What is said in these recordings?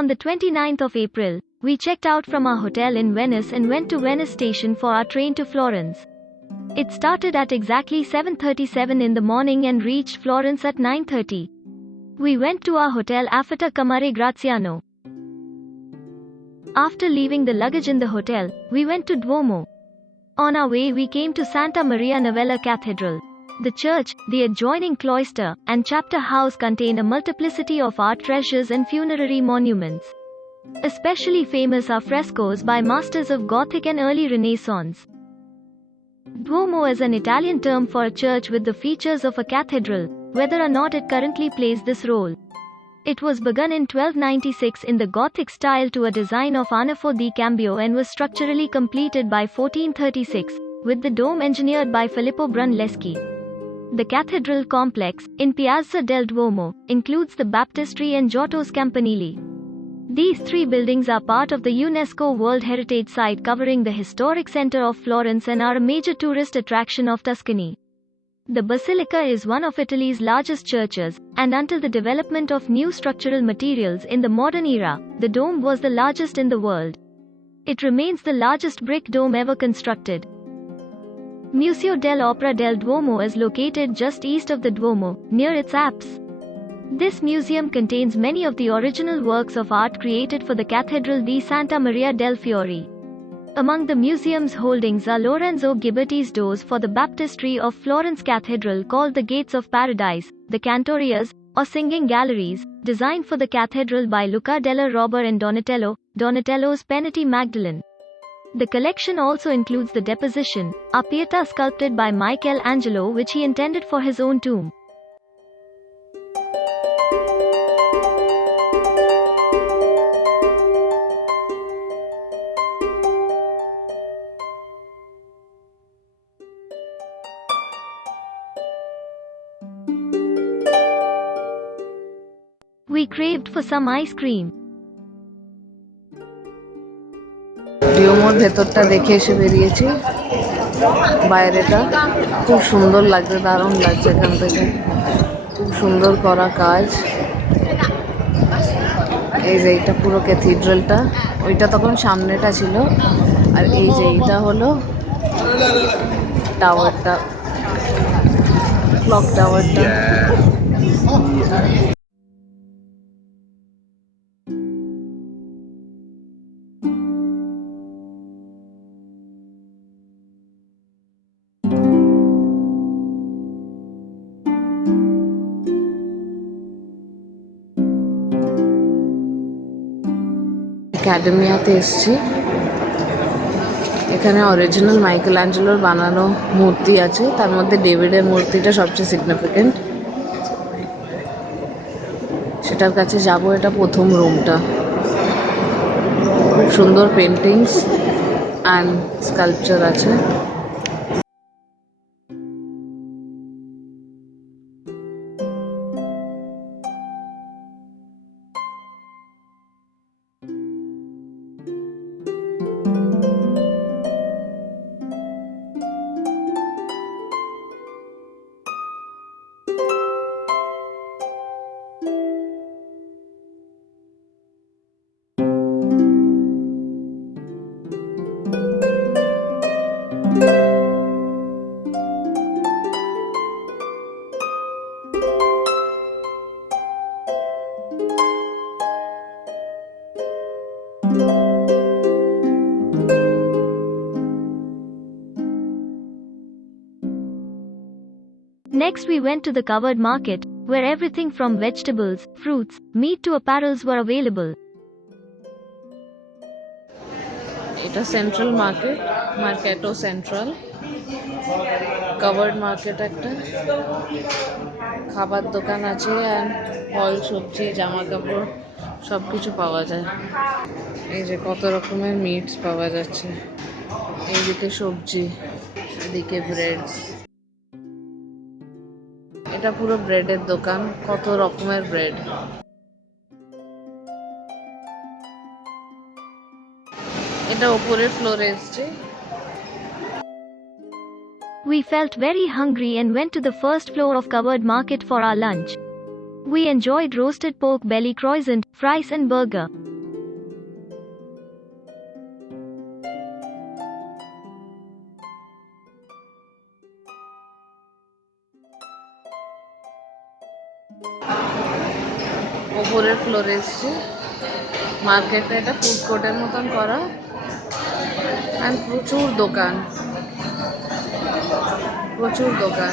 On the 29th of April, we checked out from our hotel in Venice and went to Venice station for our train to Florence. It started at exactly 7:37 in the morning and reached Florence at 9:30. We went to our hotel Affetta Camare Graziano. After leaving the luggage in the hotel, we went to Duomo. On our way we came to Santa Maria Novella Cathedral. The church, the adjoining cloister, and chapter house contain a multiplicity of art treasures and funerary monuments. Especially famous are frescoes by masters of Gothic and early Renaissance. Duomo is an Italian term for a church with the features of a cathedral, whether or not it currently plays this role. It was begun in 1296 in the Gothic style to a design of Arnolfo di Cambio and was structurally completed by 1436, with the dome engineered by Filippo Brunelleschi. The cathedral complex, in Piazza del Duomo, includes the baptistry and Giotto's campanile. These three buildings are part of the UNESCO World Heritage Site covering the historic center of Florence and are a major tourist attraction of Tuscany. The basilica is one of Italy's largest churches, and until the development of new structural materials in the modern era, the dome was the largest in the world. It remains the largest brick dome ever constructed. Museo dell'Opera del Duomo is located just east of the Duomo, near its apse. This museum contains many of the original works of art created for the Cathedral di Santa Maria del Fiore. Among the museum's holdings are Lorenzo Ghiberti's doors for the baptistry of Florence Cathedral called the Gates of Paradise, the cantorias, or singing galleries, designed for the cathedral by Luca della Robbia and Donatello's Penati Magdalene. The collection also includes the Deposition, a Pietà sculpted by Michelangelo which he intended for his own tomb. We craved for some ice cream. ডিওমোর ভেতরটা দেখে এসে বেরিয়েছি। বাইরেটা খুব সুন্দর লাগছে, দারুণ লাগছে। এখান থেকে খুব সুন্দর করা কাজ। এই যে এইটা পুরো ক্যাথিড্রালটা, ওইটা তখন সামনেটা ছিল, আর এই যে এইটা হলো টাওয়ারটা, ক্লক টাওয়ারটা। অ্যাকাডেমিয়াতে এসছি। এখানে অরিজিনাল মাইকেলঅ্যাঞ্জেলোর বানানো মূর্তি আছে, তার মধ্যে ডেভিডের মূর্তিটা সবচেয়ে সিগনিফিকেন্ট। সেটার কাছে যাব। এটা প্রথম রুমটা, খুব সুন্দর পেন্টিংস অ্যান্ড স্কাল্পচার আছে। Next we went to the covered market, where everything from vegetables, fruits, meat to apparels were available. এটা সেন্ট্রাল মার্কেট, মার্কেটো সেন্ট্রাল কভার্ড মার্কেট। একটা খাবার দোকান আছে, অ্যান্ড ফল, সবজি, জামা কাপড় সব কিছু পাওয়া যায়। এই যে কত রকমের মিটস পাওয়া যাচ্ছে, এইদিকে সবজি, এদিকে ব্রেড। এটা পুরো ব্রেডের দোকান, কত রকমের ব্রেড। এটা উপরের ফ্লোরে এসছে। We felt very hungry and went to the first floor of covered market for our lunch. We enjoyed roasted pork belly croissant, fries and burger. ওপরের ফ্লোরে এসছি। মার্কেটটা এটা ফুড কোর্টের মতন করা, অ্যান্ড প্রচুর দোকান, প্রচুর দোকান।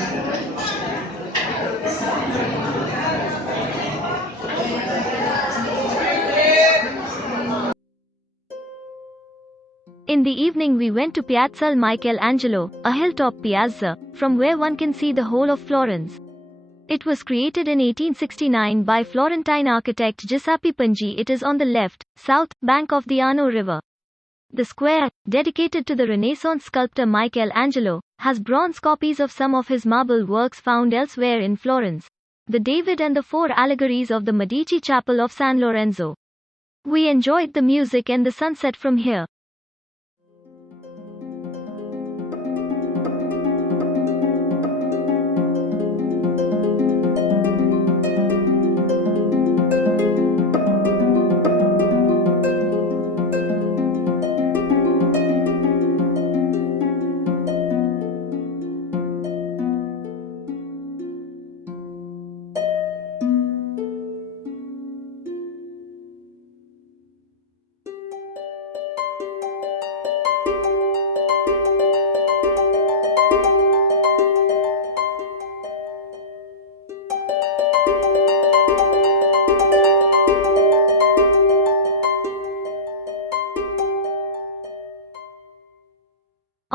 In the evening we went to Piazza Michelangelo, a hilltop piazza, from where one can see the whole of Florence. It was created in 1869 by Florentine architect Giuseppe Pangi. It is on the left, south, bank of the Arno River. The square, dedicated to the Renaissance sculptor Michelangelo, has bronze copies of some of his marble works found elsewhere in Florence. The David and the four allegories of the Medici Chapel of San Lorenzo. We enjoyed the music and the sunset from here.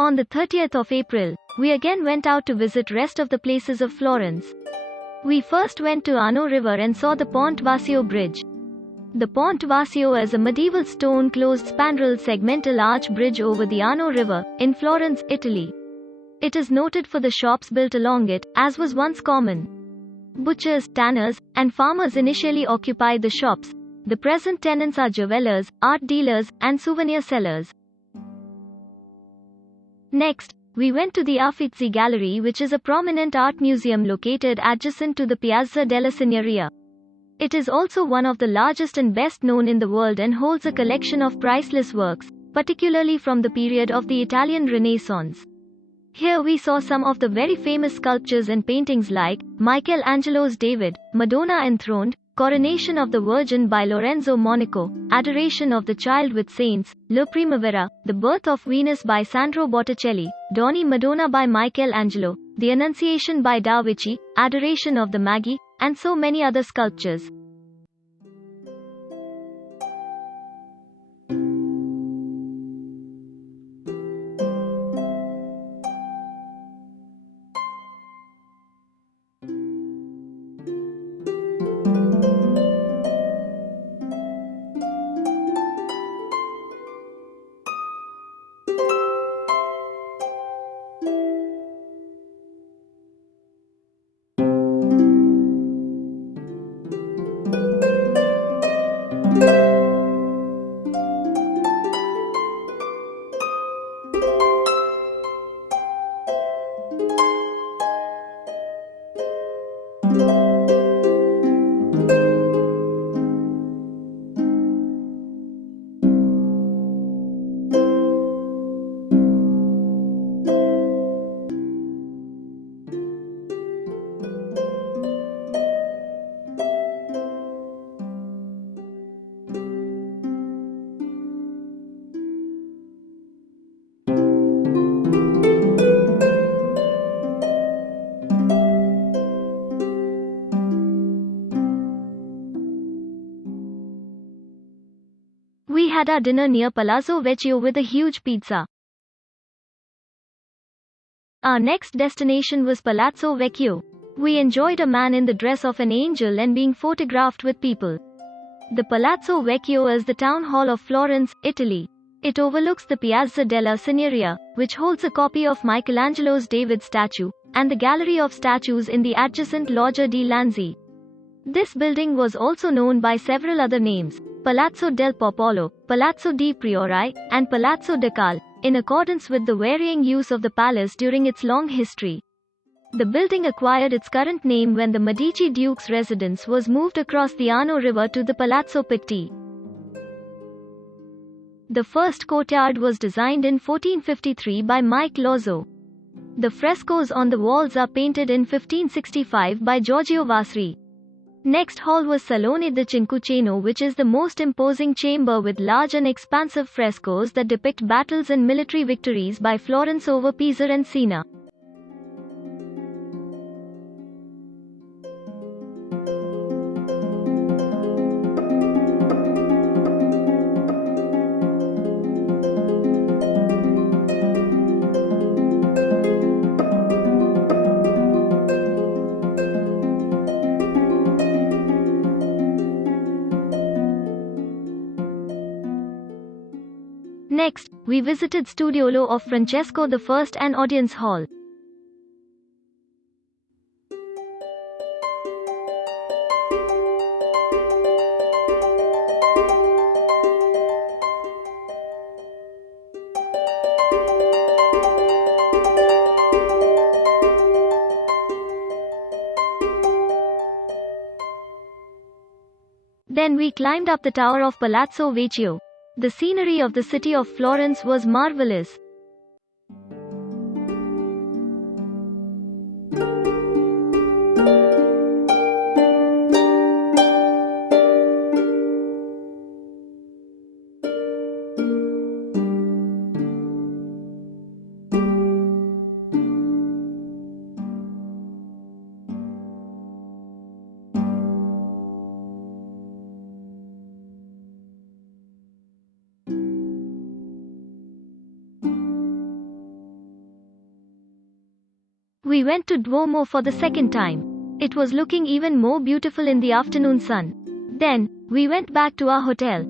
On the 30th of April, we again went out to visit rest of the places of Florence. We first went to Arno River and saw the Ponte Vecchio bridge. The Ponte Vecchio is a medieval stone-closed spandrel segmental arch bridge over the Arno River, in Florence, Italy. It is noted for the shops built along it, as was once common. Butchers, tanners, and farmers initially occupied the shops. The present tenants are jewelers, art dealers, and souvenir sellers. Next, we went to the Uffizi Gallery, which is a prominent art museum located adjacent to the Piazza della Signoria. It is also one of the largest and best known in the world and holds a collection of priceless works, particularly from the period of the Italian Renaissance. Here we saw some of the very famous sculptures and paintings like Michelangelo's David, Madonna enthroned, Coronation of the Virgin by Lorenzo Monaco, Adoration of the Child with Saints, La Primavera, The Birth of Venus by Sandro Botticelli, Doni Madonna by Michelangelo, The Annunciation by Da Vinci, Adoration of the Magi, and so many other sculptures. We had our dinner near Palazzo Vecchio with a huge pizza. Our next destination was Palazzo Vecchio. We enjoyed a man in the dress of an angel and being photographed with people. The Palazzo Vecchio is the town hall of Florence, Italy. It overlooks the Piazza della Signoria, which holds a copy of Michelangelo's David statue, and the gallery of statues in the adjacent Loggia di Lanzi. This building was also known by several other names, Palazzo del Popolo, Palazzo di Priori, and Palazzo Ducale, in accordance with the varying use of the palace during its long history. The building acquired its current name when the Medici Duke's residence was moved across the Arno River to the Palazzo Pitti. The first courtyard was designed in 1453 by Mike Lozzo. The frescoes on the walls are painted in 1565 by Giorgio Vasari. Next hall was Salone de Cinquecento, which is the most imposing chamber with large and expansive frescoes that depict battles and military victories by Florence over Pisa and Siena. Next, we visited Studiolo of Francesco I and Audience Hall. Then we climbed up the tower of Palazzo Vecchio. The scenery of the city of Florence was marvelous. We went to Duomo for the second time. It was looking even more beautiful in the afternoon sun. Then, we went back to our hotel.